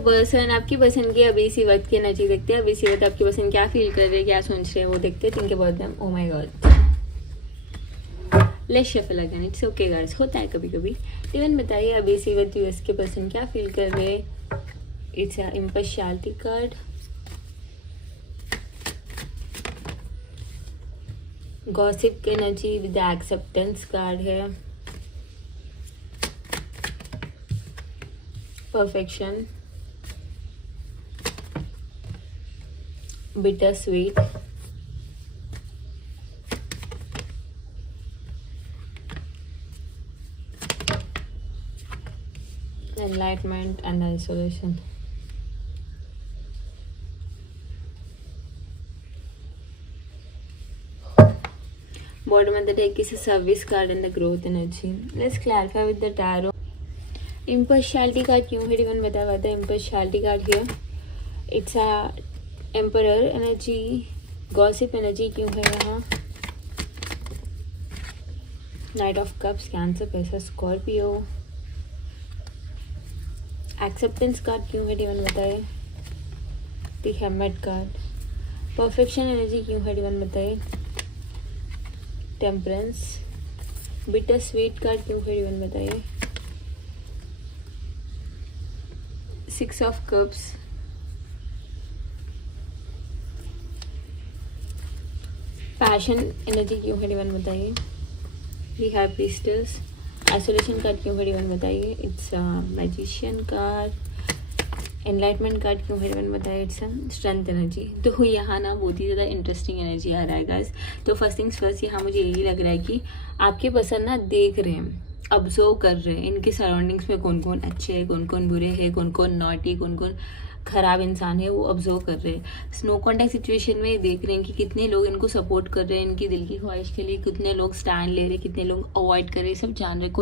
Person, आपकी person की अभी इसी वक्त की एनर्जी देखते हैं। अभी इसी वक्त आपकी पर्सन क्या फील कर रहे हैं, क्या सोच रहे हैं वो देखते हैं। Think about them. Oh my God, let's shuffle again. It's okay guys, होता है कभी कभी। इवन बताइए अभी इसी वक्त यूएस के पर्सन क्या फील कर रहे हैं। It's a impartiality card, gossip की energy with the acceptance card है, perfection, bitter sweet, enlightenment and isolation. Bottom of the deck is a service card and the growth energy. Let's clarify with the tarot. Impartiality card क्यों है डिवन बता पाता है। Impartiality card here, it's a emperor energy, gossip energy क्यों है यहाँ, Knight of Cups, cancer, पैसा, Scorpio, acceptance card क्यों है डिवन बताए, द हेममेड कार्ड, परफेक्शन एनर्जी क्यों है डिवन बताए, टेम्परेंस, बिटर स्वीट कार्ड क्यों है डिवन बताइए, 6 ऑफ कप्स, पैशन एनर्जी क्यों है डिवन बताइए, we have priestess, isolation card क्यों है डिवन बताइए, it's magician card, enlightenment card क्यों है डिवन बताइए, इट्स स्ट्रेंथ एनर्जी। तो यहाँ ना बहुत ही ज़्यादा इंटरेस्टिंग एनर्जी आ रहा है गाइस। तो फर्स्ट थिंग्स फर्स्ट, यहाँ मुझे यही लग रहा है कि आपके पर्सन ना देख रहे हैं, ऑब्जर्व कर रहे हैं इनके सराउंडिंग्स में कौन कौन अच्छे हैं, कौन कौन बुरे हैं, कौन कौन नॉटी, कौन कौन खराब इंसान है, वो ऑब्जर्व कर रहे हैं। स्नो कॉन्टैक्ट सिचुएशन में देख रहे हैं कि कितने लोग इनको सपोर्ट कर रहे हैं इनकी दिल की ख्वाहिश के लिए, कितने लोग स्टैंड ले रहे हैं, कितने लोग अवॉइड कर रहे हैं, सब जान रहे हैं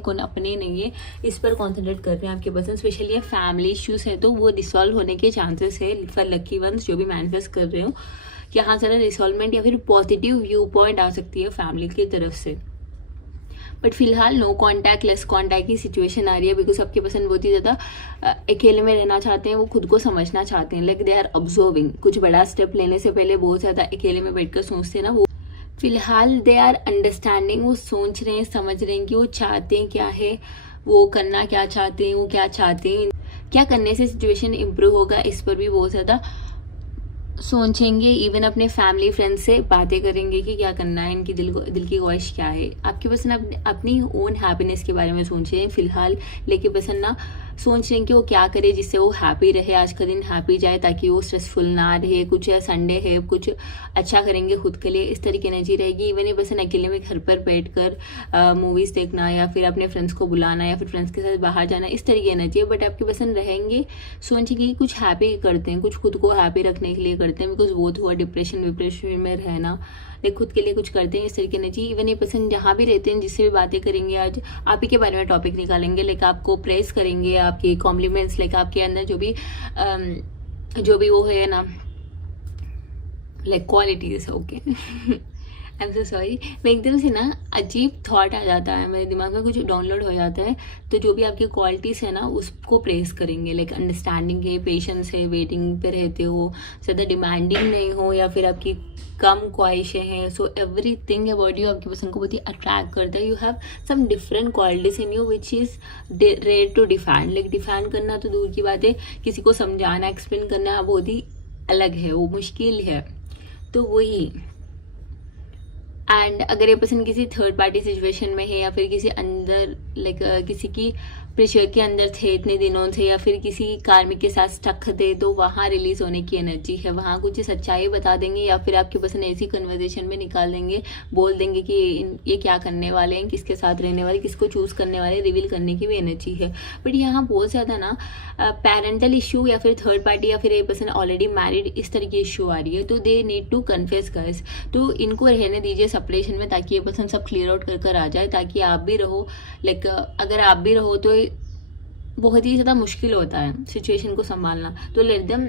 कौन अपने नहीं है। इस पर कॉन्सेंट्रेट कर रहे हैं आपके पर्सन। स्पेशली फैमिली इश्यूज है तो वो रिसॉल्व होने के चांसेस है फॉर लकी वंस जो भी मैनिफेस्ट कर रहे हो। यहाँ से रिसॉल्वमेंट या फिर पॉजिटिव व्यू पॉइंट आ सकती है फैमिली की तरफ से। बट फिलहाल नो कॉन्टैक्ट, लेस कॉन्टैक्ट की सिचुएशन आ रही है बिकॉज आपके पर्सन बहुत ही ज़्यादा अकेले में रहना चाहते हैं, वो खुद को समझना चाहते हैं, लाइक दे आर ऑब्जर्विंग। कुछ बड़ा स्टेप लेने से पहले बहुत ज़्यादा अकेले में बैठकर सोचते हैं ना, वो फिलहाल दे आर अंडरस्टैंडिंग, वो सोच रहे हैं, समझ रहे हैं कि वो चाहते हैं क्या है, वो करना क्या चाहते हैं, वो क्या चाहते हैं, क्या करने से सिचुएशन इम्प्रूव होगा, इस पर भी बहुत ज़्यादा सोचेंगे। इवन अपने फैमिली फ्रेंड्स से बातें करेंगे कि क्या करना है, इनकी दिल की ख्वाहिश क्या है। आपके पर्सन अपनी ओन हैप्पीनेस के बारे में सोचे फिलहाल, लेकिन पर्सन ना सोच रहे हैं कि वो क्या करे जिससे वो हैप्पी रहे, आज का दिन हैप्पी जाए, ताकि वो स्ट्रेसफुल ना रहे। कुछ संडे है, कुछ अच्छा करेंगे खुद के लिए, इस तरह की एनर्जी रहेगी। इवन ये पर्सन अकेले में घर पर बैठकर मूवीज देखना या फिर अपने फ्रेंड्स को बुलाना या फिर फ्रेंड्स के साथ बाहर जाना, इस तरह की एनर्जी है। बट आपके पर्सन रहेंगे, सोचेंगे कि कुछ हैप्पी करते हैं, कुछ खुद को हैप्पी रखने के लिए करते हैं, बिकॉज बहुत हुआ डिप्रेशन में रहना, लाइक खुद के लिए कुछ करते हैं, इस तरीके की एनर्जी। इवन ये पर्सन जहाँ भी रहते हैं, जिससे भी बातें करेंगे, आज आप ही के बारे में टॉपिक निकालेंगे, लाइक आपको प्रेस करेंगे, आपके कॉम्प्लीमेंट्स, लाइक आपके अंदर जो भी वो है ना, like qualities. Okay, I am so sorry, मैं एकदम से ना अजीब थॉट आ जाता है मेरे दिमाग में, कुछ डाउनलोड हो जाता है। तो जो भी आपकी क्वालिटीज़ है ना उसको प्रेस करेंगे, लाइक अंडरस्टैंडिंग है, पेशेंस है, वेटिंग पे रहते हो, ज़्यादा डिमांडिंग नहीं हो, या फिर आपकी कम ख्वाहिशें हैं। सो एवरीथिंग अबाउट यू आपके पर्सन को बहुत ही अट्रैक्ट करता है। You have some different qualities in you which is rare to define. Like define करना तो दूर की बात है, किसी को समझाना, एक्सप्लेन करना बहुत ही अलग है, वो मुश्किल है। तो वही, एंड अगर ये पर्सन किसी थर्ड पार्टी सिचुएशन में है या फिर किसी अंदर लाइक किसी की प्रेशर के अंदर थे इतने दिनों से, या फिर किसी कार्मिक के साथ स्टक थे, तो वहाँ रिलीज होने की एनर्जी है। वहाँ कुछ सच्चाई बता देंगे या फिर आपके पर्सन ऐसी कन्वर्जेशन में निकाल देंगे, बोल देंगे कि ये क्या करने वाले हैं, किसके साथ रहने वाले, किसको चूज करने वाले, रिवील करने की भी एनर्जी है। बट यहाँ बहुत ज़्यादा ना पेरेंटल इशू या फिर थर्ड पार्टी या फिर ये पर्सन ऑलरेडी मैरिड, इस तरह की इशू आ रही है। तो they need to confess guys, तो इनको रहने दीजिए सेपरेशन में, ताकि ये पर्सन सब क्लियर आउट कर आ जाए, ताकि आप भी रहो। लाइक अगर आप भी रहो तो बहुत ही ज़्यादा मुश्किल होता है सिचुएशन को संभालना। तो let them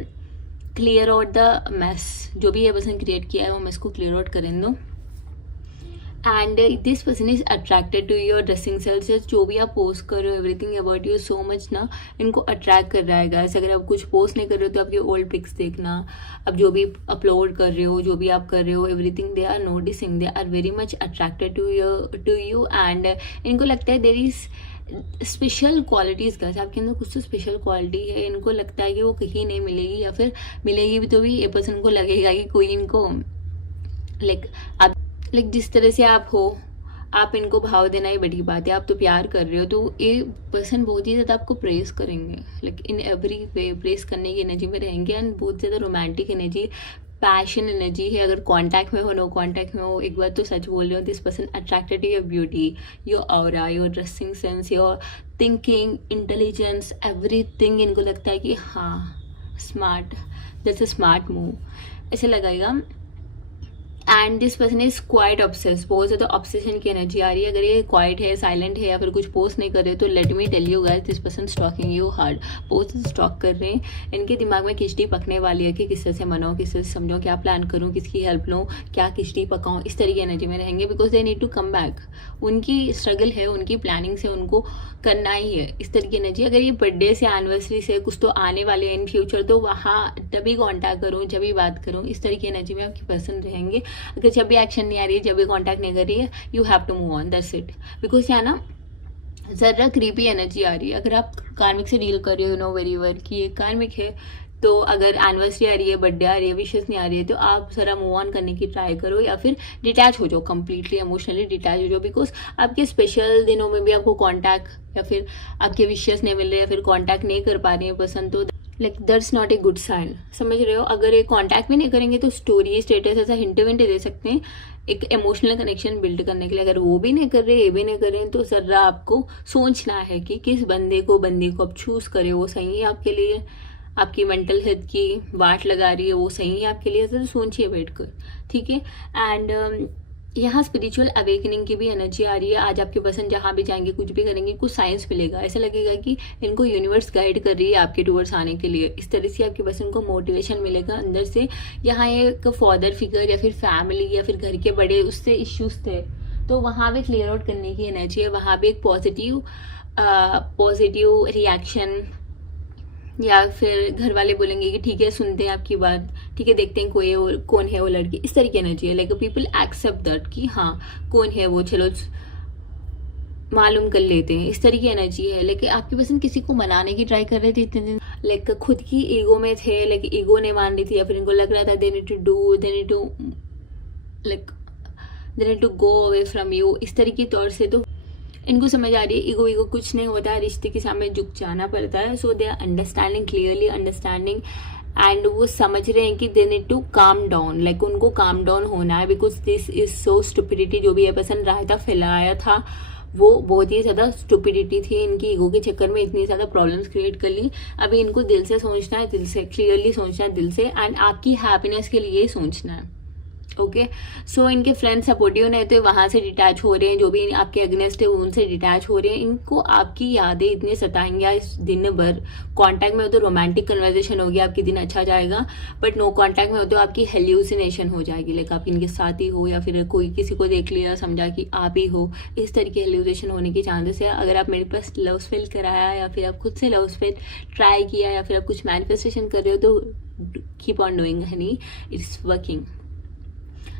clear out the mess, जो भी ये पर्सन क्रिएट किया है वो मेस को क्लियर आउट करें दो। And this person is attracted to your dressing sells, जो भी आप पोस्ट कर रहे हो, everything about you so much ना, इनको अट्रैक्ट कर रहा है गाइस। अगर आप कुछ पोस्ट नहीं कर रहे हो तो आपकी ओल्ड पिक्स देखना, अब जो भी अपलोड कर रहे हो, जो भी आप कर रहे हो, everything they are noticing, they are very much attracted to you and इनको लगता है there is special qualities guys, आपके अंदर कुछ तो स्पेशल क्वालिटी है। इनको लगता है कि वो कहीं नहीं मिलेगी, या फिर मिलेगी भी तो भी ये पर्सन को लगेगा कि कोई इनको आप जिस तरह से आप हो, आप इनको भाव देना ही बड़ी बात है। आप तो प्यार कर रहे हो तो ये पर्सन बहुत ही ज़्यादा आपको प्रेस करेंगे, इन एवरी वे प्रेस करने की एनर्जी में रहेंगे एंड बहुत ज़्यादा रोमांटिक एनर्जी, पैशन एनर्जी है। अगर कांटेक्ट में हो, नो कांटेक्ट में हो, एक बार तो सच बोल रहे हो, this person attracted to your beauty, your aura, your dressing sense, your thinking, intelligence, everything. इनको लगता है कि हाँ smart, that's a smart move, ऐसे लगाएगा। And this person is quite obsess, बहुत ज़्यादा ऑब्सेशन की एनर्जी आ रही है। अगर ये क्वाइट है, साइलेंट है या फिर कुछ पोस्ट नहीं कर रहे तो let me tell you guys, this person stalking you hard, बहुत स्टॉक कर रहे हैं। इनके दिमाग में किश्ती पकने वाली है कि किससे से मनाओ, किससे से समझो, क्या प्लान करूँ, किसकी हेल्प लूँ, क्या किश्ती पकाऊँ, इस तरह की एनर्जी में रहेंगे because they need to come back. उनकी स्ट्रगल है, उनकी प्लानिंग से उनको करना ही है, इस तरह की एनर्जी। अगर ये बर्थडे से, एनिवर्सरी से कुछ तो आने वाले हैं इन फ्यूचर, तो वहाँ तभी कॉन्टैक्ट करूँ, जब भी बात करूँ, इस तरह की एनर्जी में आपकी पर्सन रहेंगे। अगर जब भी एक्शन नहीं आ रही है, जब भी कॉन्टैक्ट नहीं कर रही है, you have to move on, that's it. Because यहाँ ना ज़रा क्रीपी एनर्जी आ रही है। अगर आप कार्मिक से डील कर रहे हो, नो वेरी वेल कि ये कार्मिक है, तो अगर एनिवर्सरी आ रही है, बर्थडे आ रही है, विशेस नहीं आ रही है, तो आप ज़रा मूव ऑन करने की ट्राई करो या फिर डिटैच हो जाओ, कंप्लीटली इमोशनली डिटैच हो जाओ। बिकॉज आपके स्पेशल दिनों में भी आपको कॉन्टैक्ट या फिर आपके विशेस नहीं मिल रहे या फिर कॉन्टैक्ट नहीं कर पा रही है पसंद, तो that's not a good sign, समझ रहे हो। अगर ये कॉन्टैक्ट भी नहीं करेंगे तो स्टोरी, स्टेटस ऐसा हिंट विंट दे सकते हैं एक इमोशनल कनेक्शन बिल्ड करने के लिए। अगर वो भी नहीं कर रहे, ये भी नहीं कर रहे हैं, तो ज़रा आपको सोचना है कि किस बंदी को आप चूज़ करें, वो सही है आपके लिए, आपकी मेंटल हेल्थ की वाट लगा रही है, वो सही है आपके लिए, ज़रा सोचिए बैठकर, ठीक है। एंड यहाँ स्पिरिचुअल अवेकनिंग की भी एनर्जी आ रही है। आज आपके पर्सन जहाँ भी जाएंगे, कुछ भी करेंगे, कुछ साइंस मिलेगा, ऐसा लगेगा कि इनको यूनिवर्स गाइड कर रही है आपके टूवर्ड्स आने के लिए। इस तरह से आपके पर्सन को मोटिवेशन मिलेगा अंदर से। यहाँ एक फादर फिगर या फिर फैमिली या फिर घर के बड़े उससे इश्यूज थे, तो वहाँ भी क्लियर आउट करने की एनर्जी है। वहाँ भी एक पॉजिटिव रिएक्शन, या फिर घर वाले बोलेंगे कि ठीक है, सुनते हैं आपकी बात, ठीक है, देखते हैं कौन है वो लड़की, इस तरह की एनर्जी है। लाइक पीपल एक्सेप्ट दैट कि हाँ कौन है वो, चलो मालूम कर लेते हैं, इस तरह की एनर्जी है। लेकिन आपकी पर्सन किसी को मनाने की ट्राई कर रहे थे इतने दिन, लाइक खुद की ईगो में थे, लाइक ईगो नहीं मान रही थी, या फिर इनको लग रहा था they need to go away from you, इस तरह के तौर से। तो इनको समझ आ रही है ईगो कुछ नहीं होता है, रिश्ते के सामने झुक जाना पड़ता है। So they are understanding, clearly understanding, and वो समझ रहे हैं कि they need to calm down, like उनको काम डाउन होना है। Because this is so stupidity, जो भी ये पर्सन रायता फैलाया था वो बहुत ही ज़्यादा स्टुपिडिटी थी। इनकी ईगो के चक्कर में इतनी ज़्यादा प्रॉब्लम्स क्रिएट कर ली। अभी इनको दिल से सोचना है, दिल से क्लियरली सोचना है, दिल से, एंड आपकी हैप्पीनेस के लिए सोचना है। ओके, सो इनके फ्रेंड सपोर्टिव नहीं तो वहाँ से डिटैच हो रहे हैं, जो भी आपके अगेंस्ट है उनसे डिटैच हो रहे हैं। इनको आपकी यादें इतनी सताएंगे इस दिन भर। कांटेक्ट में हो तो रोमांटिक कन्वर्सेशन होगी, आपकी दिन अच्छा जाएगा, बट नो कांटेक्ट में हो तो आपकी हेल्यूसिनेशन हो जाएगी, लाइक आप इनके साथ ही हो या फिर कोई किसी को देख लिया, समझा कि आप ही हो, इस तरह की हेल्यूसिनेशन होने की चांसेस है। अगर आप मेरे पास लव स्पेल कराया या फिर आप खुद से लव स्पेल ट्राई किया या फिर आप कुछ मैनिफेस्टेशन कर रहे हो, तो keep on doing Honey, it's working,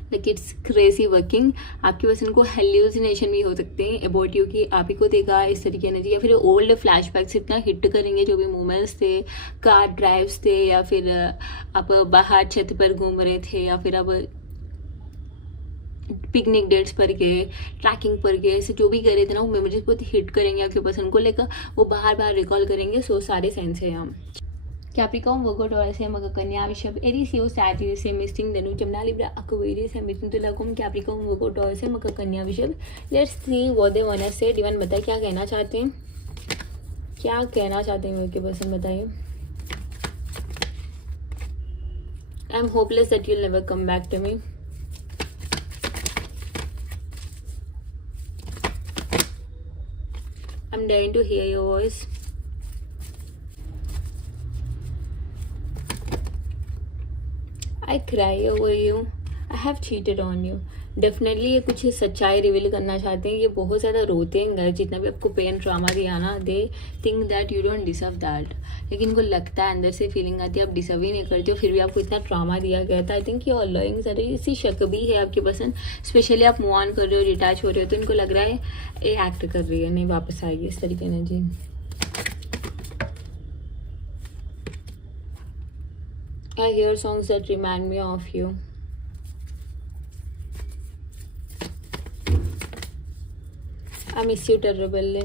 like it's crazy working. आपके पर्सन को हेल्यूसिनेशन भी हो सकते हैं अबाउट यू, कि आप ही को देखा, इस तरीके एनर्जी, या फिर ओल्ड फ्लैशबैक्स इतना हिट करेंगे, जो भी मोमेंट्स थे, कार ड्राइव्स थे, या फिर आप बाहर छत पर घूम रहे थे, या फिर आप पिकनिक डेट्स पर गए, ट्रैकिंग पर गए, ऐसे जो भी कर रहे थे ना, वो मेमोरीज बहुत हिट करेंगे आपके पर्सन को, लेकर वो बाहर बाहर रिकॉल करेंगे। सो सारे सेंस है यहाँ। Capricorn, Virgo, Taurus, Maga, Kanya, Vishab, Aries, Leo, Sagittarius, Misting, Danu, Gemini, Libra, Aquarius, Mithun, Tulla, Capricorn, Virgo, Taurus, Maga, Kanya, Vishab. Let's see what they wanna say. Divine बताइए क्या कहना चाहते हैं, क्या कहना चाहते हैं मेरे पर्सन, बताइए। I am hopeless that you'll never come back to me. I'm dying to hear your voice. I cry over you. I have cheated on you. Definitely ये कुछ सच्चाई रिवील करना चाहते हैं, ये बहुत ज़्यादा रोते हैं गाइस, जितना भी आपको पेन ड्रामा दिया ना, they think that you don't deserve that, लेकिन इनको लगता है, अंदर से फीलिंग आती है आप डिजर्व ही नहीं करते हो, फिर भी आपको इतना ड्रामा दिया गया था। आई थिंक ये ऑलवेइंग सारी इसी शक भी है आपके पसंद, स्पेशली आप मूव ऑन कर रहे हो, डिटैच हो रहे हो, तो इनको लग रहा है ये एक्ट कर रही है, नहीं वापस आएगी, इस तरीके ने जी। I hear songs that remind me of you. I miss you terribly.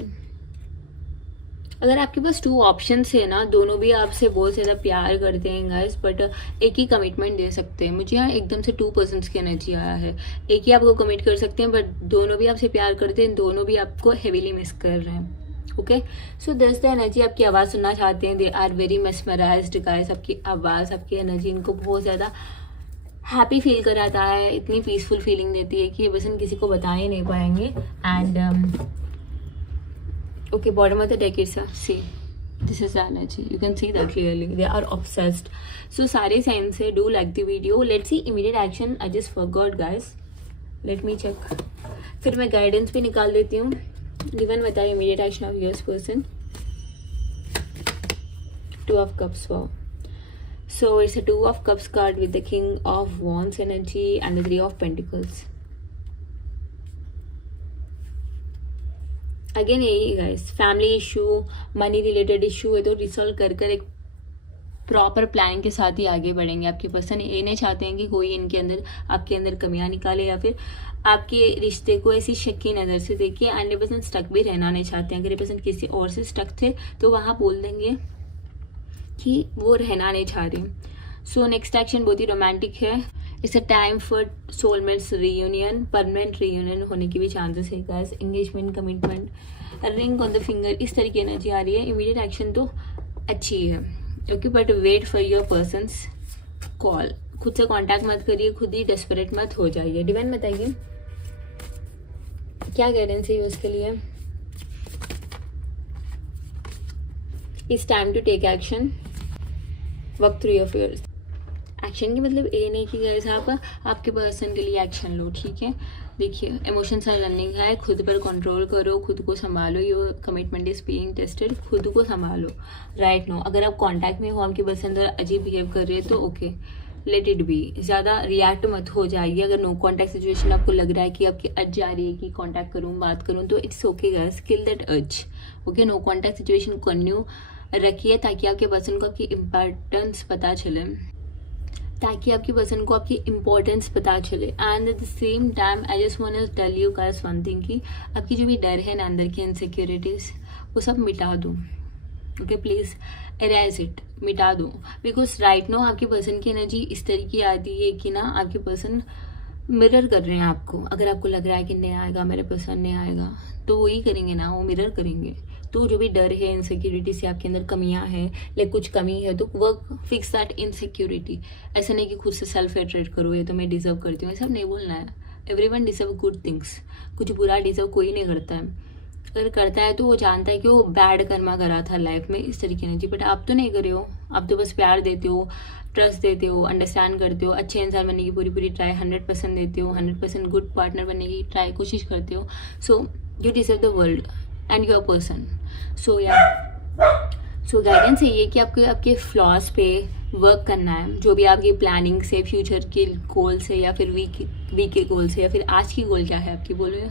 अगर आपके पास 2 ऑप्शंस है ना, दोनों भी आपसे बहुत ज़्यादा प्यार करते हैं गाइस, बट एक ही कमिटमेंट दे सकते हैं। मुझे यहाँ एकदम से 2 पर्सन्स की एनर्जी आया है, एक ही आपको कमिट कर सकते हैं, बट दोनों भी आपसे प्यार करते हैं, दोनों भी आपको हेवीली मिस कर रहे हैं। Okay, so that's the energy. आपकी आवाज़ सुनना चाहते हैं, they are very mesmerised guys. आपकी आवाज़, आपकी एनर्जी इनको बहुत ज़्यादा हैप्पी फील कराता है, इतनी पीसफुल फीलिंग देती है कि ये बस किसी को बता ही नहीं पाएंगे। And okay, bottom of the deck it's a see, this is the energy, you can see that clearly, they are obsessed. So सारे signs से do like the video. Let's see immediate action. I just forgot guys, let me check, फिर मैं guidance भी निकाल देती हूँ। Given बताइए immediate action of yours person. 2 of cups, wow. So it's a 2 of cups card with the king of wands energy and the 3 of pentacles. Again यही guys, family issue, money related issue है, तो resolve कर कर एक proper plan के साथ ही आगे बढ़ेंगे। आपके पर्सन ये नहीं चाहते हैं कि कोई इनके अंदर, आपके अंदर कमियां निकाले, या फिर आपके रिश्ते को ऐसी शक की नज़र से देखिए। एंड ये पर्सन स्टक भी रहना नहीं चाहते हैं। अगर ये पर्सन किसी और से स्टक थे तो वहाँ बोल देंगे कि वो रहना नहीं चाह रहे। सो नेक्स्ट एक्शन बहुत ही रोमांटिक है। It's a time for soulmates reunion, permanent reunion होने की भी चांसेस है guys. Engagement, commitment, ring on the finger, इस तरीके एनर्जी आ रही है। इमीडिएट एक्शन तो अच्छी है, okay, but wait for your person's call. खुद से कांटेक्ट मत करिए, खुद ही डेस्परेट मत हो जाइए। डिवाइन बताइए क्या गाइडेंस है उसके लिए। It's time to take action, work through your fears. Action की मतलब ये नहीं कि गाइस आप आपके पर्सन के लिए एक्शन लो, ठीक है। देखिए, इमोशंस आर रनिंग है, खुद पर कंट्रोल करो, खुद को संभालो। Your commitment is being tested, खुद को संभालो राइट नो। अगर आप कांटेक्ट में हो, आपके पर्सन अंदर अजीब बिहेव कर रहे हैं तो ओके, लेट इट बी, ज़्यादा रिएक्ट मत हो जाइए। अगर नो कॉन्टैक्ट सिचुएशन आपको लग रहा है कि आपकी अर्ज जा रही है कि कॉन्टैक्ट करूँ, बात करूँ, तो it's okay guys, kill that urge, okay. No contact situation continue रखिए ताकि आपके पर्सन को आपकी इम्पोर्टेंस पता चले, ताकि आपकी पर्सन को आपकी इम्पोर्टेंस पता चले। And at the same time I just want to tell you guys one thing, कि आपकी जो भी डर है ना, अंदर की इनसिक्योरिटीज़, वो सब मिटा दो, ओके, प्लीज़ एरेज इट, मिटा दो। बिकॉज राइट नो आपके पर्सन की एनर्जी इस तरीके आती है कि ना, आपके पर्सन मिरर कर रहे हैं आपको। अगर आपको लग रहा है कि नहीं आएगा, मेरे पर्सन नहीं आएगा, तो वही करेंगे ना, वो मिरर करेंगे। तो जो भी डर है, इनसिक्योरिटी से आपके अंदर कमियां हैं, लाइक कुछ कमी है, तो वर्क फिक्स दैट इनसिक्योरिटी। ऐसा नहीं कि खुद से सेल्फ हेट्रेट करो, ये तो मैं डिजर्व करती हूँ, ऐसा नहीं बोलना है। एवरीवन डिजर्व गुड थिंग्स, कुछ बुरा डिजर्व कोई नहीं करता है। अगर करता है तो वो जानता है कि वो बैड कर्मा करा था लाइफ में, इस तरीके ने जी। बट आप तो नहीं कर रहे हो, आप तो बस प्यार देते हो, ट्रस्ट देते हो, अंडरस्टैंड करते हो, अच्छे इंसान बनने की पूरी ट्राई 100% देते हो, 100% गुड पार्टनर बनने की ट्राई कोशिश करते हो। So you deserve the world and your person. So yeah so guidance है ये कि आपको आपके फ्लॉज पे वर्क करना है। जो भी आपकी प्लानिंग से, फ्यूचर के गोल से, या फिर वीक के गोल से, या फिर आज की गोल क्या है आपकी, बोलो।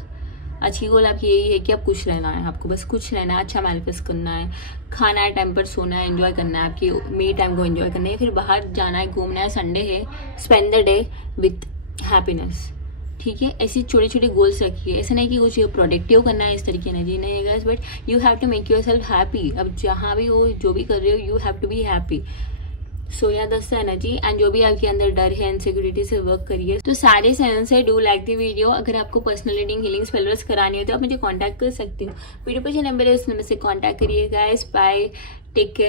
आज की गोल आपकी यही है कि आप खुश रहना है, आपको बस खुश रहना है, अच्छा मैनिफेस्ट करना है, खाना है, टाइम पर सोना है, एंजॉय करना है, आपकी मे टाइम को एंजॉय करना है, फिर बाहर जाना है, घूमना है, संडे है, spend the day with happiness, ठीक है। ऐसी छोटे छोटे गोल्स रखिए, ऐसा नहीं कि कुछ प्रोडक्टिव करना है, इस तरीके नहीं है guys, but you have to make yourself happy. अब जहाँ भी हो, जो भी कर रहे हो, you have to be happy. So yeah this energy. And जो भी आपके अंदर डर है, इनसिक्योरिटी से वर्क करिए। तो सारे सेंस है, डू लाइक दी वीडियो। अगर आपको पर्सनल रीडिंग, हीलिंग, स्पेल्स करानी हो तो आप मुझे कांटेक्ट कर सकते हो। वीडियो पर जो नंबर है उस नंबर से कांटेक्ट करिए गाइस। Bye, take care.